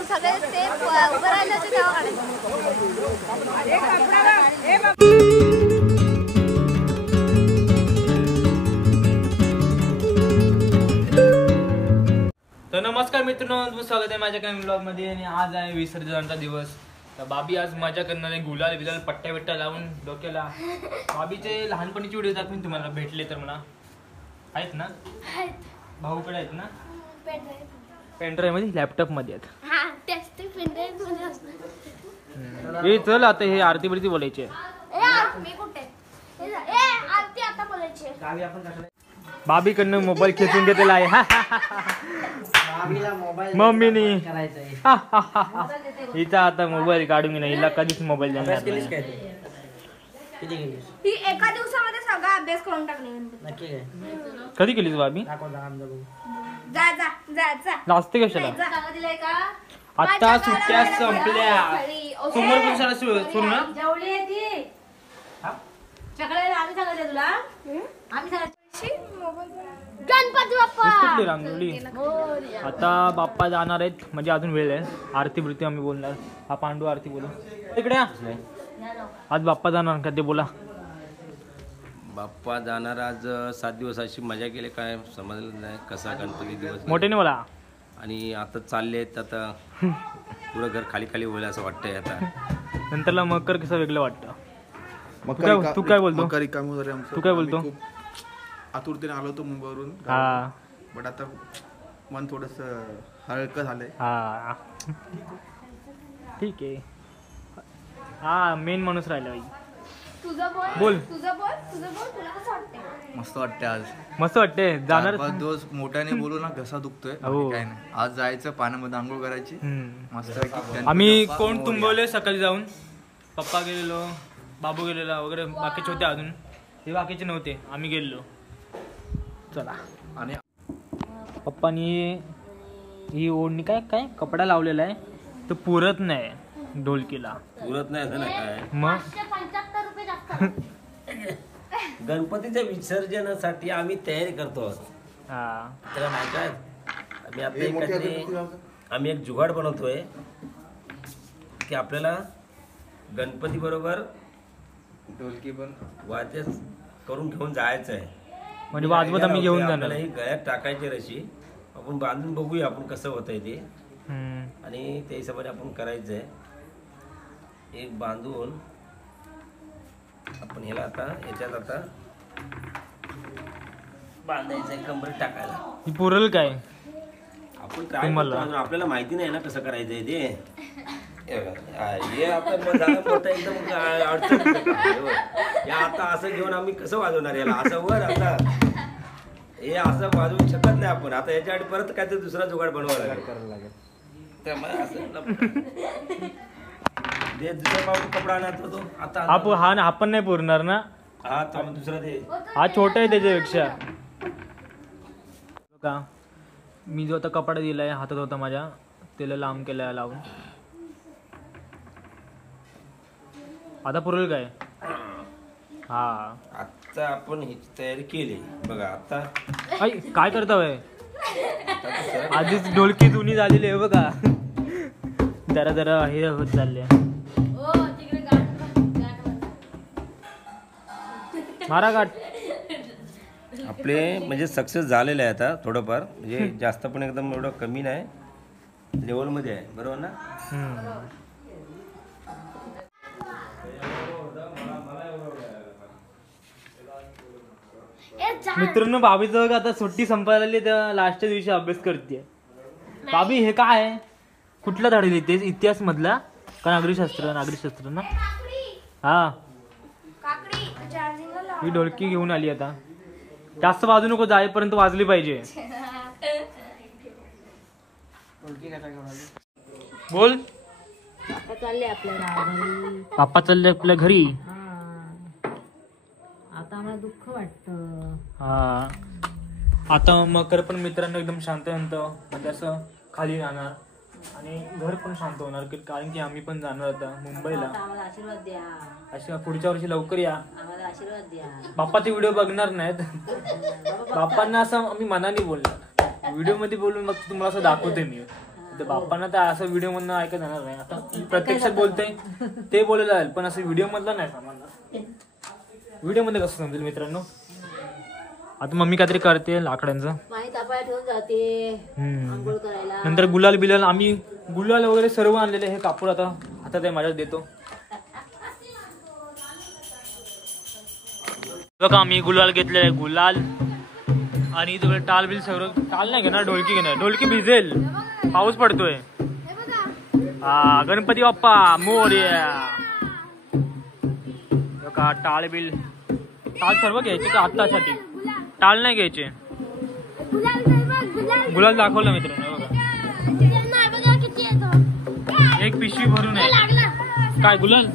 मग सगळे ते उभं राहिले होते तेव्हा तर नमस्कार मित्रांनो, तुमचं स्वागत आहे माझ्या काही ब्लॉग मध्ये. आणि आज आहे विसर्जनाचा दिवस. तर बाबी आज मजा करणार आहे, गुलाल बिलाल पट्ट्या बिट्ट्या लावून डोक्याला. बाबीचे लहानपणीचे व्हिडिओ दाखवून तुम्हाला भेटले तर मला आहेत ना, भाऊकडे आहेत ना, पेनड्राईव्ह मध्ये लॅपटॉप मध्ये आहेत. हे चल आता हे आरती बिरती बोलायचे. बाबीकडनं मोबाईल खेचून घेतलेला आहे मम्मीनी. हिचा आता मोबाईल काढून नाही, हिला कधीच मोबाईल देणार नाही. एका दिवसामध्ये सगळा अभ्यास करून टाकले. कधी केलीस बाबी? लाजते कशाला? आता सुट्ट्या संपल्या, समोर पण शाळा सुरू ना. गणपती बाप्पा रांगोळी. आता बाप्पा जाणार आहेत, म्हणजे अजून वेळ आहे. आरती बिरती आम्ही बोलणार. हा पांडू आरती बोला इकडे. आज बाप्पा जाणार का ते बोला. बाप्पा जाणार आज 7 दिवस. अशी मजा केली काय समजलं नाही कसा गणपती दिवस मोठ्याने बोला. आणि आता चालले आहेत, आता पुरं घर खाली खाली होईल असं वाटतंय. आता नंतरला मकर कसं वेगळं वाटतं. तू काय बोलतो? तू काय बोलतो? आतुरतेने आलो होतो मुंबईवरून. हा, बट आता मन थोडस हलकं झालंय. हा ठीक आहे. हा मेन माणूस राहिला बाई. बोल. मस्त वाटते आज. मस्त वाटते. जाणार 5 दिवस मोठ्याने बोलू ना, घसा दुखतोय. काय नाही, आज जायचं पाण्यामध्ये आंघोळ करायची मस्त. आम्ही कोण तुंबवले सकाळी जाऊन. पप्पा गेलेलो, बाबू गेलेला वगैरे, बाकीचे होते अजून. ते बाकीचे नव्हते, आम्ही गेलेलो. चला. आणि पप्पानी ही ओढणी काय काय कपडा लावलेला आहे, तो पुरत नाही ढोलकीला. पुरत नाही असं ना काय. मग गणपतीच्या विसर्जनासाठी आम्ही तयारी करतो. हा, त्याला नाही काय, आम्ही आपल्या आम्ही एक जुगाड बनवतोय की आपल्याला गणपती बरोबर ढोलकी पण वाद्य करून घेऊन जायचं आहे. म्हणजे वाजवत आम्ही घेऊन जाणार. ही गळ्यात टाकायची रशी आपण बांधून बघूया आपण कसं होतंय ते. आणि त्या हिशोबाने आपण करायचं आहे. एक बांधून आपण ह्याला आता याच्यात आता बांधायचं आहे, कंबरत टाकायला. ही पुरल काय? आपण ट्राय करतो, आपल्याला माहिती नाही ना कसं करायचं आहे ते. हे आपण मोठं एकदम अडचण. या आता असं घेऊन आम्ही कसं वाजवणार याला? असं वर आता हे असं वाजवू शकत नाही आपण. आता याच्यासाठी परत काहीतरी दुसरा जुगाड बनवावा लागेल. त्यामुळे असं दुसरा पाऊस कपडा आणत होतो आता. हा पण नाही पुरणार ना. हा तो दुसरा दे. हा छोटा आहे त्याच्यापेक्षा. का मी जो आता कपडा दिलाय हातात होता माझ्या, त्याला लांब केलाय लावून. आता पुरेल काय? हा, आता आपण ह्याची तयारी केली बघा. आता काय करताय? आधीच ढोलकी जुनी झालेली आहे बघा. जरा जरा हे होत चालले. मारा गाठ. आपले म्हणजे सक्सेस झालेले आहे आता थोडंफार. म्हणजे जास्त पण एकदम एवढं कमी नाही, लेवलमध्ये आहे. बरोबर ना? मित्रांनो, बाबीचं आता सुट्टी संपायला आली, त्या लास्टच्या दिवशी अभ्यास करते. बाबी हे काय आहे? कुठला धडा लिहिते? इतिहास मधला का नागरिकशास्त्र? नागरिकशास्त्र ना. हा, ही ढोलकी घेऊन आली. आता जास्त वाजू नको, जाईपर्यंत वाजली पाहिजे. बोल. पापा चालले आपल्या घरी. आता आम्हाला दुःख वाटतं. हा, आता मकर पण मित्रांनो एकदम शांत म्हणजे असं खाली राहणार आणि घर पण शांत होणार. कारण की आम्ही पण जाणार आता मुंबईला. आम्हाला आशीर्वाद द्या. अशा पुढच्या वर्षी लवकर या. आम्हाला आशीर्वाद द्या. बाप्पाचे व्हिडिओ बघणार नाहीत. बाप्पांना असं आम्ही मनाने बोलणार. व्हिडिओ मध्ये बोलून मग तुम्हाला असं दाखवते मी. ते बाप्पांना तर असं व्हिडिओ मधनं ऐकत येणार नाही. आता प्रत्यक्षात बोलतोय ते बोलायला जाईल, पण असं व्हिडिओ मधलं नाही समजणार. व्हिडिओ मध्ये कसं समजेल मित्रांनो. आता मम्मी काहीतरी करते लाकडांचं, पाणी तापायला ठेवून जाते आंघोळ करायला. नंतर गुलाल बिलाल आम्ही गुलाल वगैरे सर्व आणलेले. हे कापूर आता हातात आहे माझ्यात देतो. बघा आम्ही गुलाल घेतलेला आहे, गुलाल आणि तुला टाल बिल सगळं. टाल नाही घेणार, ढोलकी घेणार. ढोलकी भिजेल, पाऊस पडतोय. हा गणपती बाप्पा मोरया. बघा टाळ बिल, टाळ सर्व घ्यायचे का आत्तासाठी? टाळ नाही घ्यायचे. गुलाल दाखवलं मित्रांनो. बघा एक पिशवी भरून आहे. काय गुलाल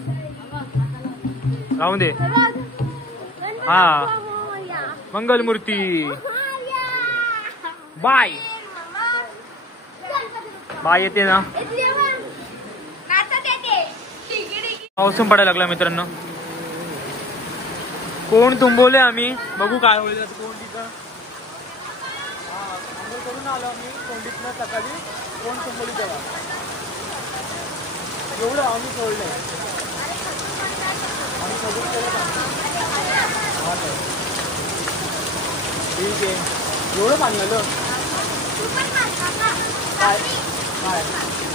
राहून दे. हा मंगलमूर्ती बाय बाय येते ना. पाऊस पडायला लागला मित्रांनो. कोण तुंबवले आम्ही, बघू काय होईल. कोंडीचं आंघोळ करून आलो आम्ही कोंडीतनं सकाळी. कोण तुंबवली तेव्हा एवढं आम्ही सोडलंय. आम्ही सगळं ठीक आहे. एवढं पाणी आलं काय काय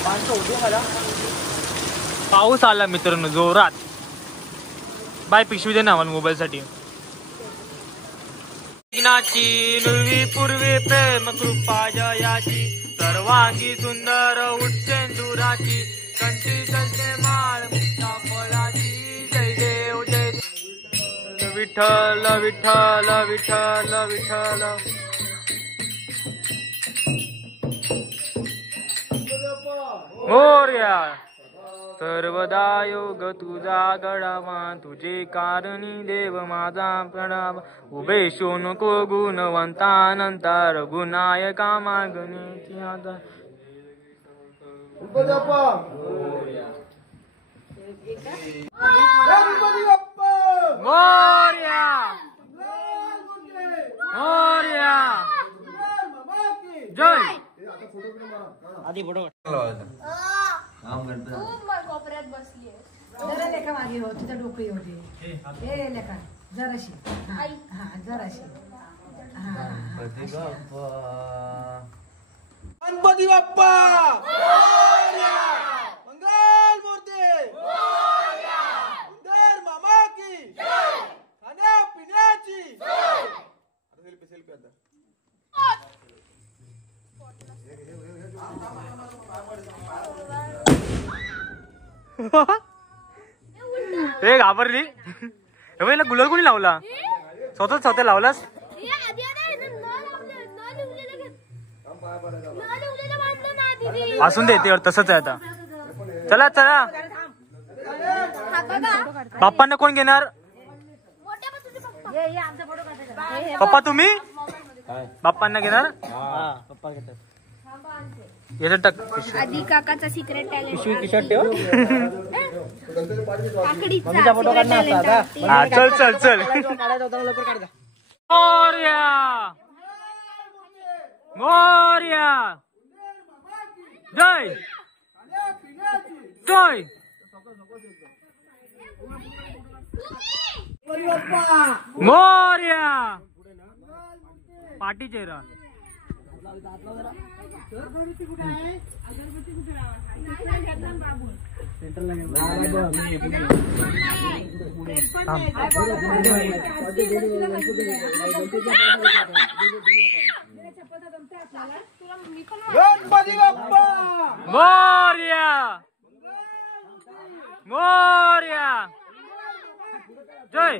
माणसं होती मला. पाऊस आला मित्रांनो जोरात. बाय पिशवी दे ना आम्हाला मोबाईल साठी. नुर्वी पूर्वी प्रेम कृपा जयाची सर्वांगी सुंदर उच्चेंदुराची कंठी चलते माळ मुक्ता फळाची. जय देव जय विठ्ठल विठ्ठल विठ्ठल विठ्ठल. मोरया सर्वदा योग तुझा गडावा तुझे कारणी देव माझा प्रणाम. उभे शो नको गुणवंतानंता रघुनायका मागणीची आता. मोरया मोरया जय. आधी फोटो कोपऱ्यात बसली जरा लेखा मागे हो, तुझं डोकं येऊ दे. ए लेखा जराशी. हा जराशी. गणपती बाप्पा मंगल मूर्ती सुंदर मामा की खाण्या पिण्याची. सेल्फी आता. हे घाबरली. गुलाल कोणी लावला? स्वतः लावलास. असून दे ते तसंच आहे आता. चला चला बाप्पांना कोण घेणार? पप्पा तुम्ही बाप्पांना घेणार? पप्पा घेतात. याच्यात टाक आधी काकाचा सिक्रेट टॅलेंट. पिशवी खिशात ठेव. काकडीचा फोटो काढणार. हा चल चल चल. मोरया मोरया जय जय. मोरया पाटी चेहरा. गणपती बाप्पा मोरया मोरया जय.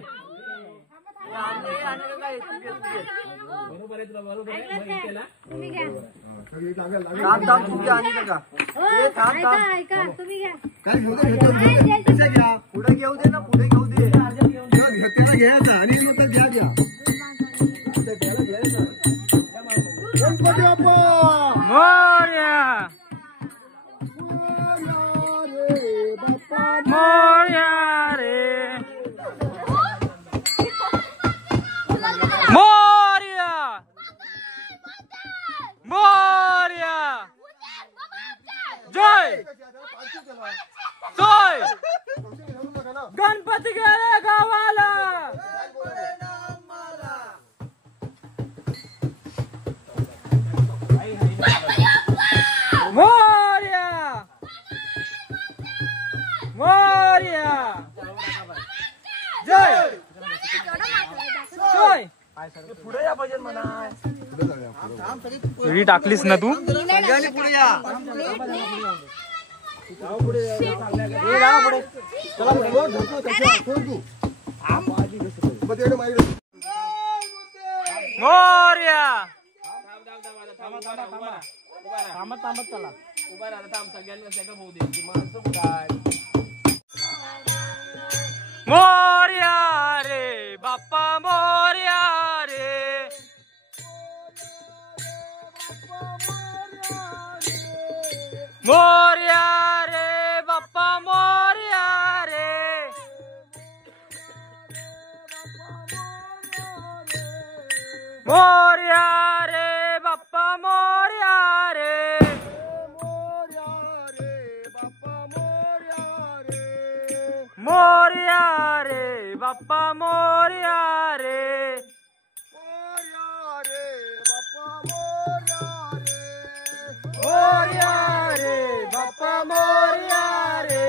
पुढे घेऊ दे ना, पुढे घेऊ दे. त्याला घ्यायचा आणि नंतर घ्या घ्या. गणपती बाप्पा मोरया मोरया रे मोरया मोरया सोय गणपती गेले गावाला मोरया मोरया जय सोय पुढे टाकलीस ना तू पुढे या मोरया मोरया रे बाप्पा मोरया रे मोरया रे बाप्पा मोरया रे मोरया रे बाप्पा मोरया रे मोरया रे बाप्पा मोरया रे मोरया रे बाप्पा मोरया रे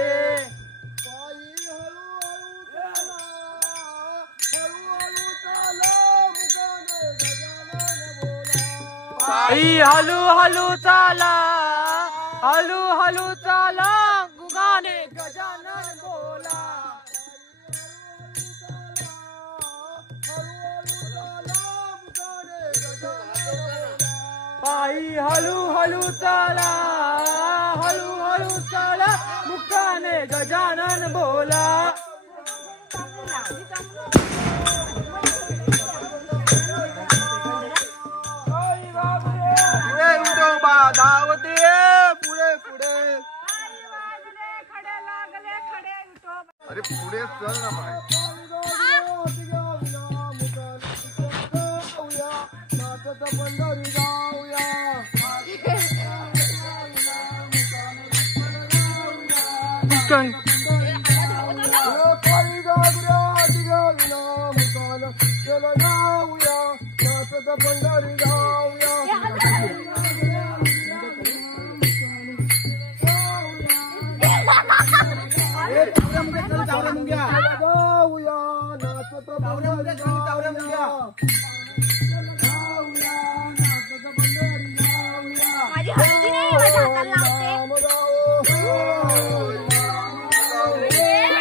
पायी हलू हलू चाला हलू हलू चाला गुगाने गजानन बोला पायी हलू हलू चाला मुक्काने गजानन बोला पुढे विठोबा धावते पुढे पुढे अरे पुढे चल ना बाय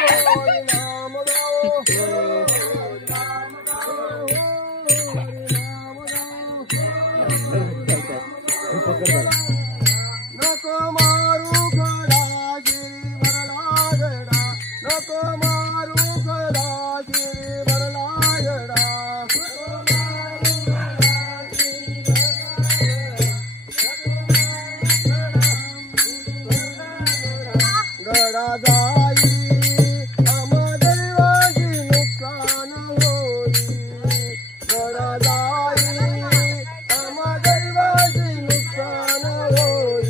माझी हळदी नाही माझ्या हाताला नको मारू घडा गिरी भरला गडा नको मारू घडा गिरी भरला गडा गडा जाई अमदेवाची नुकसान होई गडा जाई अमदेवाची नुकसान होई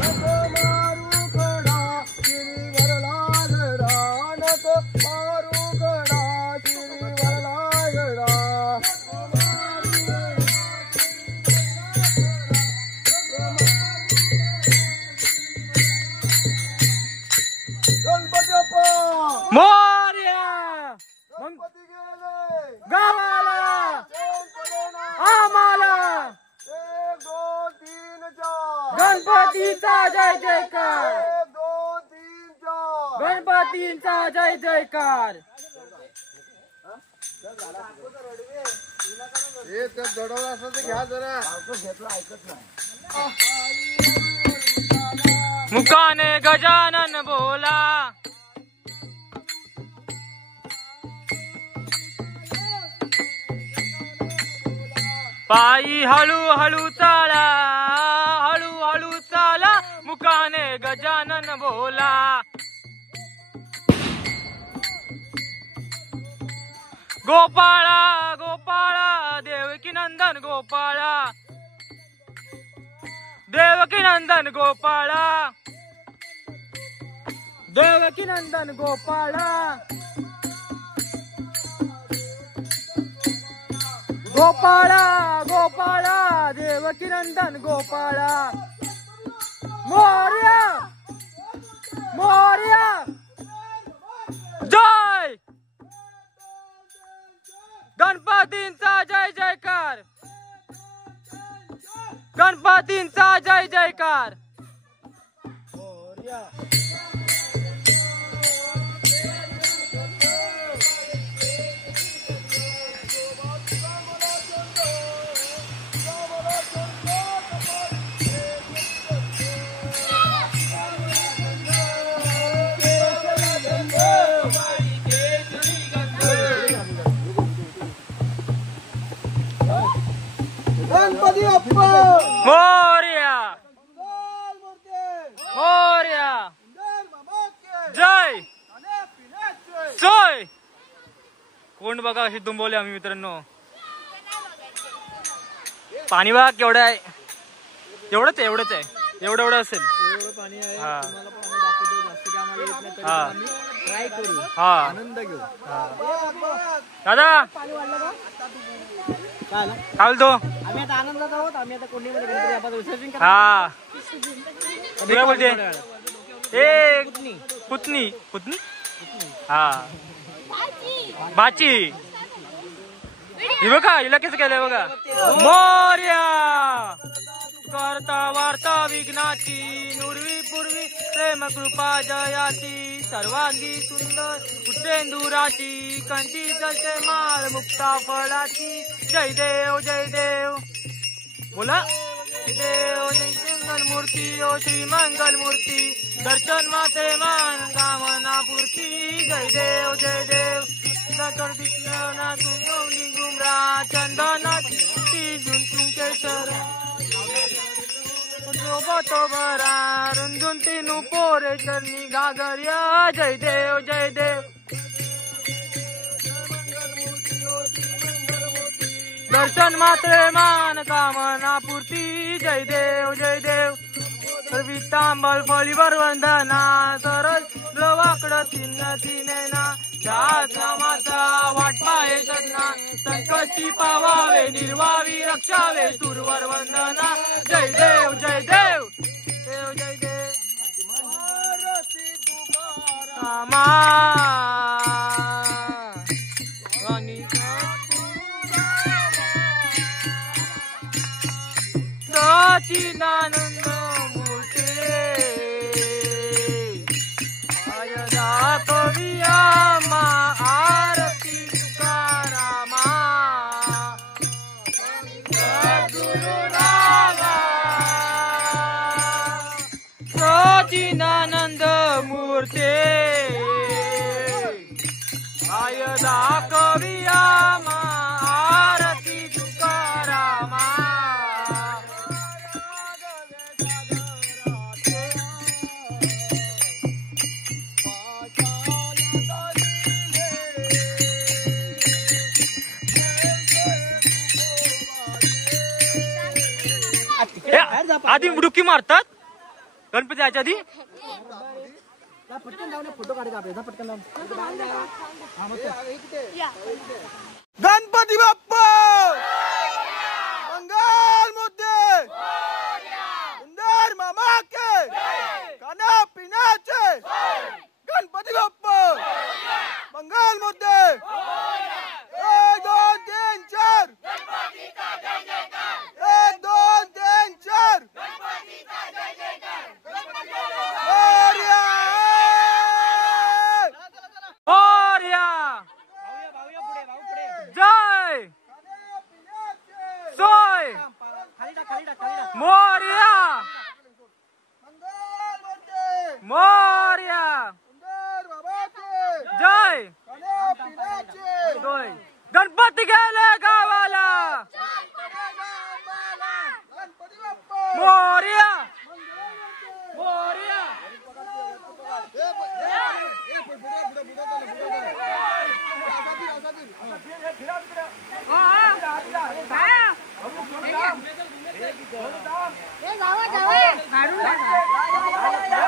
नको मारू गडा गिरी भरला गडा नको मारू गडा गिरी भरला गडा गणपती बाप्पा मोरया गणपती गेले गावाला कोण पडेना आम्हाला 1 2 3 4 गणपतीचा जय जयकार 1 2 3 4 गणपतींचा जय जयकार हे तर जडवलं असं ते घ्या जरा मुकाने गजानन बोला पायी हळू हळू चाला मुकाने गजानन बोला गोपाळा गोपाळा देवकी नंदन गोपाळा देव देवकी नंदन गोपाळा देवकी नंदन गोपाळा गोपाळा गोपाळा देवकी नंदन गोपाळा मोरया मोरया जय गणपतींचा जय जयकार गणपतींचा जय जयकार गणपती बाप्पा मोरया मोरया जय जय कोण बघा अशी तुंबवले आम्ही मित्रांनो पाणी बघा केवढं आहे एवढंच आहे एवढंच आहे एवढं एवढं असेल हा हा हा आनंद घेऊ दादा काय बोलतो आम्ही आता आनंदात आहोत. आम्ही आता कोंडीमध्ये गणपती बाप्पाचं विसर्जन करणार. हा तू काय बोलते ए पुतणी पुतणी हा बाची ही बघा हिला कसं केलंय बघा मोरया करता वार्ता विघ्नाची नुरवी पूर्वी प्रेम कृपा जयाची सर्वांगी सुंदर उच्चेंदुराची कंठी जलते माळ मुक्ता फळाची जय देव बोला देव मंगल मूर्ती ओ श्री मंगल मूर्ती दर्शन माते मान कामना पूर्ती जय देव गुमरा चंदनाची तुमचे शरण तो भरा रुंदून तीनू पोरे चरणी घागर्या जय देव दर्शन मात्रे मान कामना पूर्ती जय देव वितांबल फळीवर वंदना सरस वाकड तीनैना नामाचा वाटपाहे सदना संकष्टी पावावे निर्वावी रक्षावे सुरवर वंदना जय देव रामा सचिदानंद मूर्ते आयदा कविया मा आरती तुकारामा गुरुनामा सचिदानंद मूर्ते आयदा कविया मा आरती तुकारामा आधी डुक्की मारतात गणपती याच्या आधी पटकन जाऊन फोटो काढायचा आपल्याला पटकन जाऊन गणपती बाप्पा मंगल मुद्दे सुंदर मामा के खाना पिण्याचे गणपती बाप्पा मंगल मुद्दे 1 2 3 4 1 2 3 4 मोरया जय सोय काढून टाका.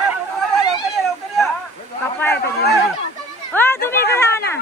कपा आहे त्याच्यामध्ये. हो तुम्ही इकडे जा ना.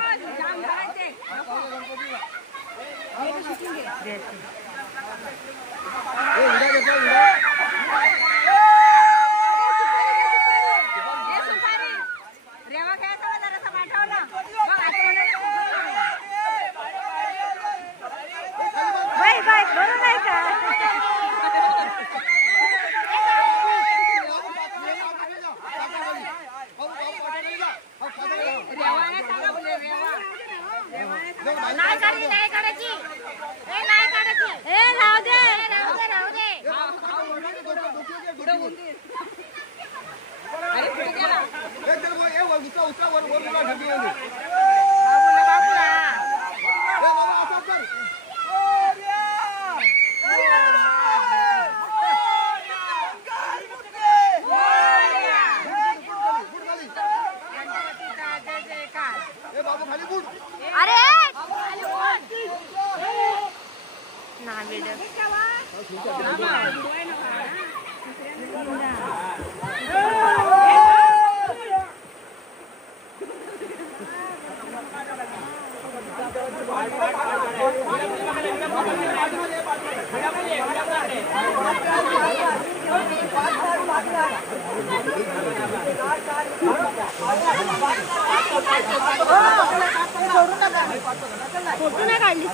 फोटो नाही काढली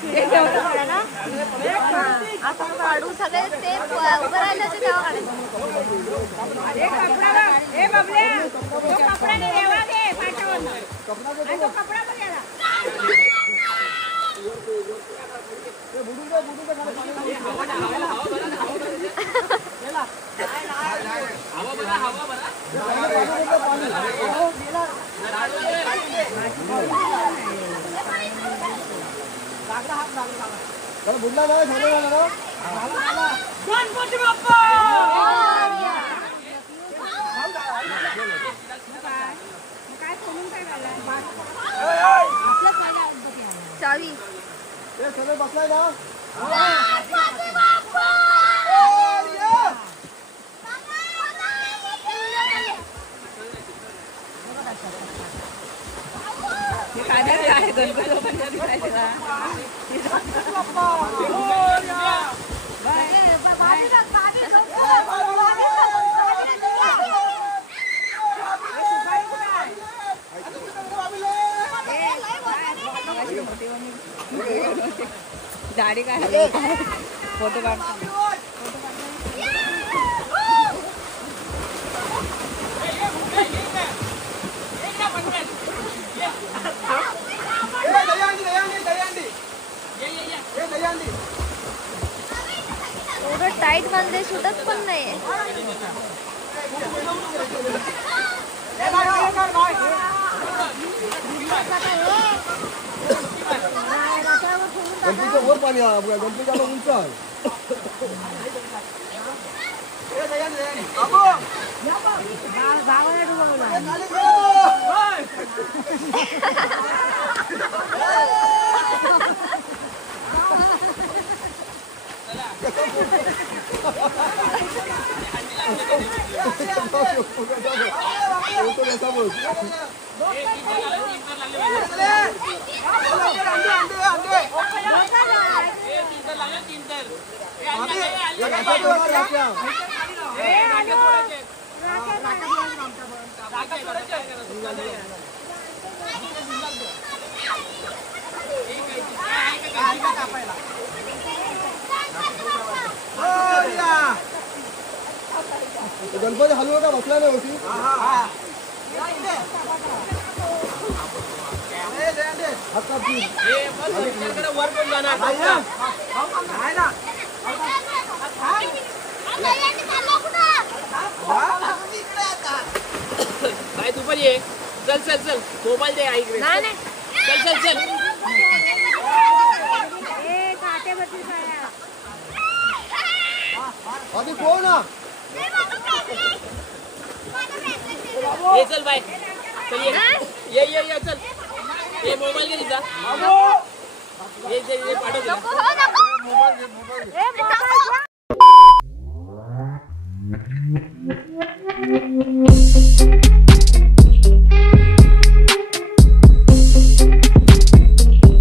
आपण काढू सगळे ते उभं राहिले होते तेव्हा बुडला नाही गणपती बाप्पा काय खोलून काय चावी सगळे बसलाय ना दाढी काय फोटो काढतो एवढं टाईट मध्ये सुटत पण नाही. गणपतीच्या वर पाणी गणपतीला उंच आहे. गणपती हलवू का बसला नाही होती काय तू पण ये चल चल चल मोबाईल दे ऐक चल चल चल अभी कोण ये चल बाय चल ये चल ये मोबाईल घे तिचा ये पाठव